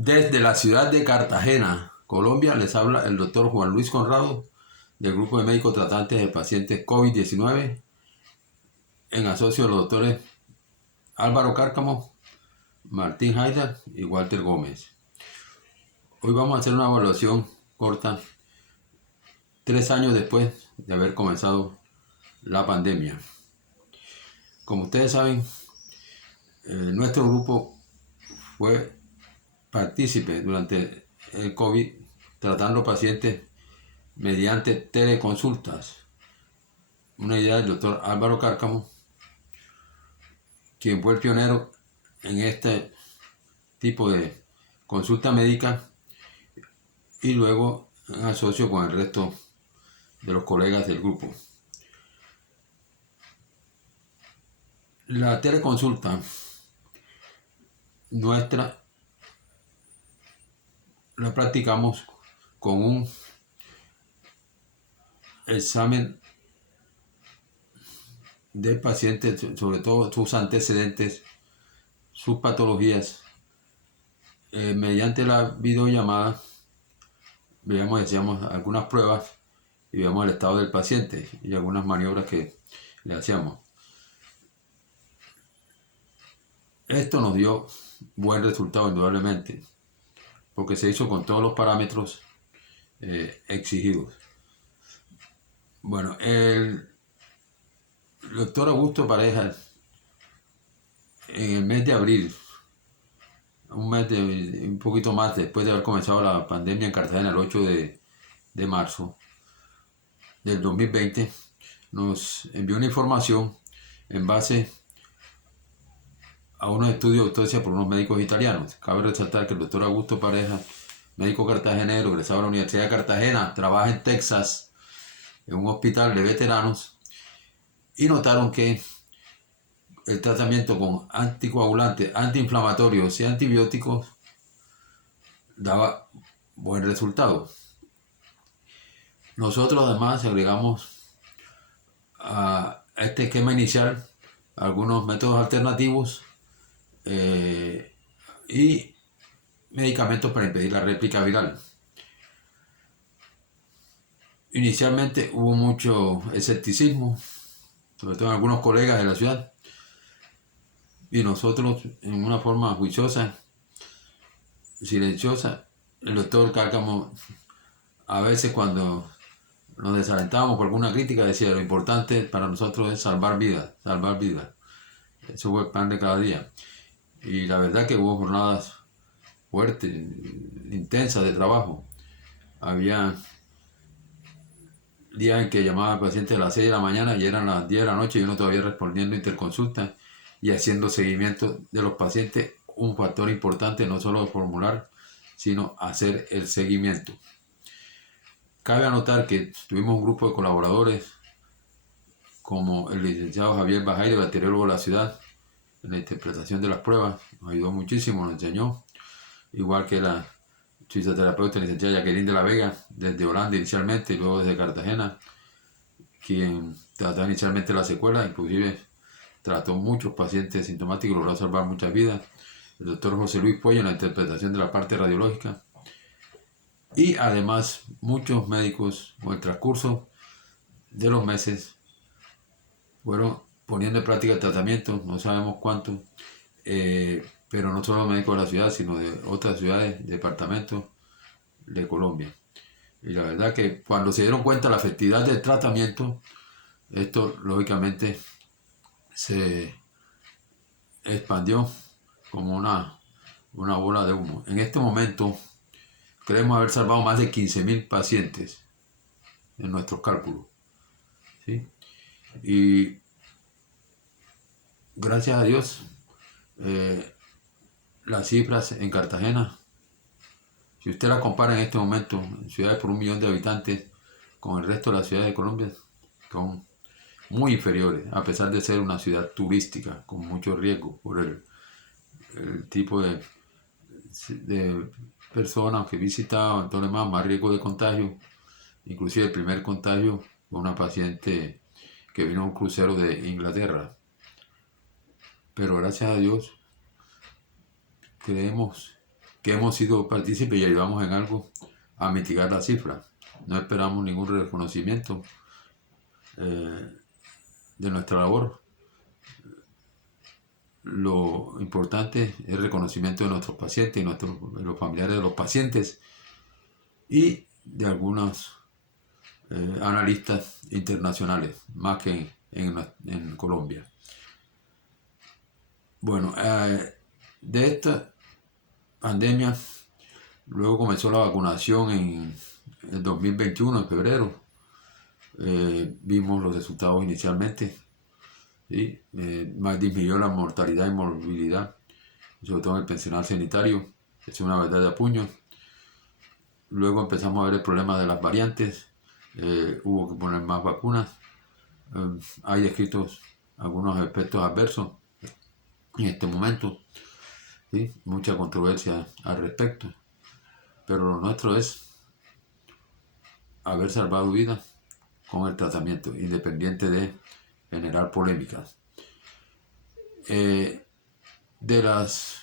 Desde la ciudad de Cartagena, Colombia, les habla el doctor Juan Luis Conrado del grupo de médicos tratantes de pacientes COVID-19 en asocio a los doctores Álvaro Cárcamo, Martín Haidar y Walter Gómez. Hoy vamos a hacer una evaluación corta 3 años después de haber comenzado la pandemia. Como ustedes saben, nuestro grupo fue partícipe durante el COVID tratando pacientes mediante teleconsultas. Una idea del doctor Álvaro Cárcamo, quien fue el pionero en este tipo de consulta médica y luego en asocio con el resto de los colegas del grupo. La teleconsulta nuestra la practicamos con un examen del paciente, sobre todo sus antecedentes, sus patologías. Mediante la videollamada hacíamos algunas pruebas y veíamos el estado del paciente y algunas maniobras que le hacíamos. Esto nos dio buen resultado indudablemente, porque se hizo con todos los parámetros exigidos. Bueno, el doctor Augusto Pareja, en el mes de abril, un poquito más después de haber comenzado la pandemia en Cartagena, el 8 de marzo del 2020, nos envió una información en base a unos estudios de autopsia por unos médicos italianos. Cabe resaltar que el doctor Augusto Pareja, médico cartagenero, egresado de la Universidad de Cartagena, trabaja en Texas, en un hospital de veteranos, y notaron que el tratamiento con anticoagulantes, antiinflamatorios y antibióticos daba buen resultado. Nosotros además agregamos a este esquema inicial algunos métodos alternativos y medicamentos para impedir la réplica viral. Inicialmente hubo mucho escepticismo, sobre todo en algunos colegas de la ciudad, y nosotros, en una forma juiciosa, silenciosa, el doctor Cárcamo, a veces cuando nos desalentábamos por alguna crítica, decía: lo importante para nosotros es salvar vidas, salvar vidas. Eso fue el pan de cada día. Y la verdad que hubo jornadas fuertes, intensas de trabajo. Había días en que llamaba al paciente a las 6 de la mañana y eran las 10 de la noche y uno todavía respondiendo interconsulta y haciendo seguimiento de los pacientes. Un factor importante, no solo formular, sino hacer el seguimiento. Cabe anotar que tuvimos un grupo de colaboradores como el licenciado Javier Bajairo, bacteriólogo de la ciudad, en la interpretación de las pruebas. Nos ayudó muchísimo, nos enseñó, igual que la fisioterapeuta licenciada Jacqueline de la Vega, desde Holanda inicialmente y luego desde Cartagena, quien trató inicialmente la secuela, inclusive trató muchos pacientes sintomáticos y logró salvar muchas vidas. El doctor José Luis Puello en la interpretación de la parte radiológica. Y además muchos médicos con el transcurso de los meses fueron poniendo en práctica el tratamiento, no sabemos cuánto, pero no solo médicos de la ciudad, sino de otras ciudades, departamentos de Colombia. Y la verdad que cuando se dieron cuenta de la efectividad del tratamiento, esto lógicamente se expandió como una bola de humo. En este momento creemos haber salvado más de 15.000 pacientes en nuestros cálculos, ¿sí? Y gracias a Dios, las cifras en Cartagena, si usted las compara en este momento en ciudades por 1 millón de habitantes con el resto de las ciudades de Colombia, son muy inferiores, a pesar de ser una ciudad turística con mucho riesgo por el tipo de personas que visitaban, entonces más riesgo de contagio. Inclusive el primer contagio fue una paciente que vino a un crucero de Inglaterra. Pero gracias a Dios creemos que hemos sido partícipes y ayudamos en algo a mitigar la cifra. No esperamos ningún reconocimiento de nuestra labor. Lo importante es el reconocimiento de nuestros pacientes y de los familiares de los pacientes y de algunos analistas internacionales, más que en Colombia. Bueno, de esta pandemia, luego comenzó la vacunación en el 2021, en febrero. Vimos los resultados inicialmente, ¿sí? Más disminuyó la mortalidad y morbilidad, sobre todo en el pensional sanitario, es una verdad de apuño. Luego empezamos a ver el problema de las variantes, hubo que poner más vacunas, hay descritos algunos efectos adversos en este momento, ¿sí? Mucha controversia al respecto, pero lo nuestro es haber salvado vidas con el tratamiento, independiente de generar polémicas. De las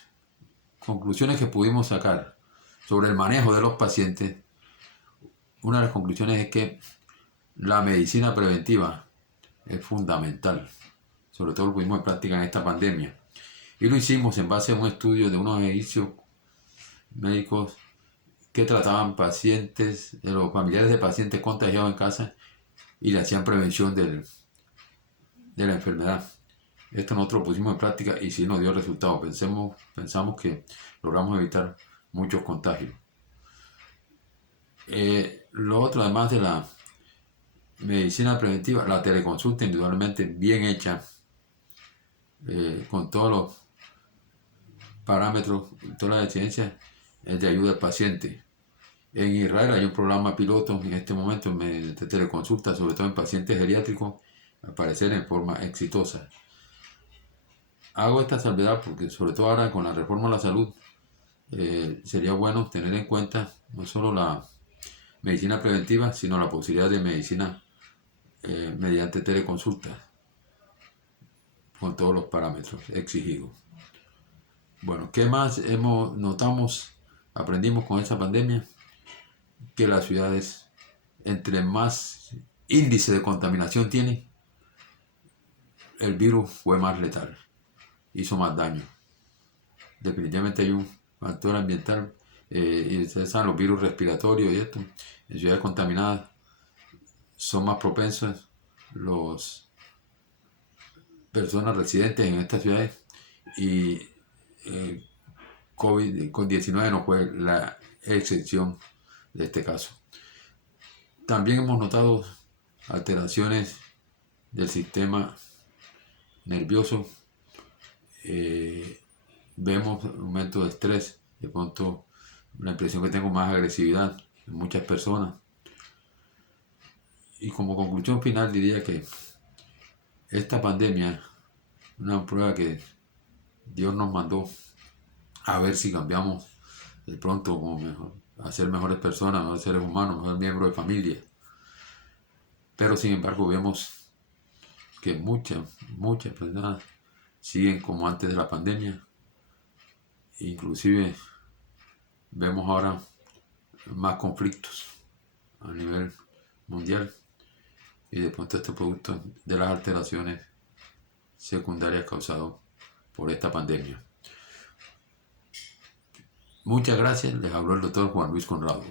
conclusiones que pudimos sacar sobre el manejo de los pacientes, una de las conclusiones es que la medicina preventiva es fundamental, sobre todo lo pusimos en práctica en esta pandemia. Y lo hicimos en base a un estudio de unos ejercicios médicos que trataban pacientes, de los familiares de pacientes contagiados en casa y le hacían prevención de la enfermedad. Esto nosotros lo pusimos en práctica y sí nos dio resultados. Pensamos que logramos evitar muchos contagios. Lo otro, además de la medicina preventiva, la teleconsulta indudablemente bien hecha, con todos los parámetros, todas las exigencias de ayuda al paciente. En Israel hay un programa piloto en este momento de teleconsulta, sobre todo en pacientes geriátricos, al parecer en forma exitosa. Hago esta salvedad porque, sobre todo ahora con la reforma de la salud, sería bueno tener en cuenta no solo la medicina preventiva, sino la posibilidad de medicina mediante teleconsulta, con todos los parámetros exigidos. Bueno, ¿qué más aprendimos con esta pandemia? Que las ciudades, entre más índice de contaminación tienen, el virus fue más letal, hizo más daño. Definitivamente hay un factor ambiental, y ustedes saben, los virus respiratorios y esto, en ciudades contaminadas son más propensos las personas residentes en estas ciudades, y COVID-19 no fue la excepción de este caso. También hemos notado alteraciones del sistema nervioso, vemos aumento de estrés, de pronto la impresión que tengo más agresividad en muchas personas. Y como conclusión final diría que esta pandemia es una prueba que Dios nos mandó a ver si cambiamos de pronto a ser mejores personas, mejores seres humanos, mejores miembros de familia. Pero sin embargo vemos que muchas personas siguen como antes de la pandemia. Inclusive vemos ahora más conflictos a nivel mundial, y de pronto este producto de las alteraciones secundarias causadas por esta pandemia. Muchas gracias, les habló el doctor Juan Luis Conrado.